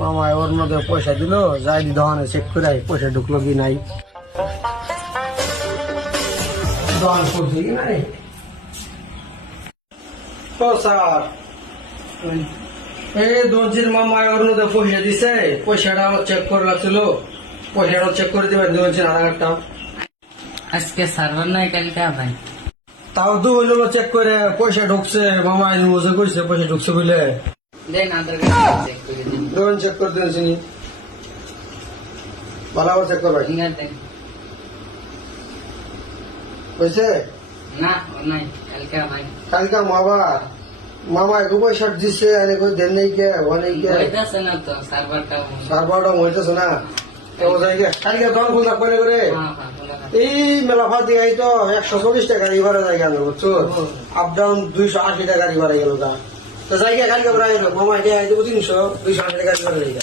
মামা ওর মধ্যে পয়সা দিল, যাই দোকানে চেক করে পয়সা ঢুকলো কি নাই। দোকান করছে কি নাই। তো স্যার এই দর্জির মামা ওর মধ্যে পয়সা দিছে, পয়সাটা আমার চেক করে রাখছিল, পয়সাটা চেক করে দিবেন দর্জির আড়াটা। আজকে সার্ভার নাই, কালকে ভাই। তাও তো হইলো চেক করে পয়সা ঢুকছে, মামা মজা করছে পয়সা ঢুকছে বলে। দেন আধার কার্ড চেক করে দিন। দোকান চেক করে দিয়েছি, ভালো করে চেক করবে ফিঙ্গার দেন। বুঝছে না ও নাই, কালকে ভাই। কালকে মামা একটু পয়সা দিচ্ছে, আর একটু দেন নেই কে ওখানে কে হইতাছে না তো সার্ভারটা। সার্ভারটা হইতেছে না। কালকে দোকান খুলতা করে করে হ্যাঁ হ্যাঁ খোলা থাকে। এই মেলা ফাঁদি এই তো 140 টাকা রিভারে যাই গেল, বুঝছো? আপ ডাউন 280 টাকা রিভারে গেল। তো যাই কালকে প্রায় মামা এটা 300 280 টাকা রিভারে যাই গা।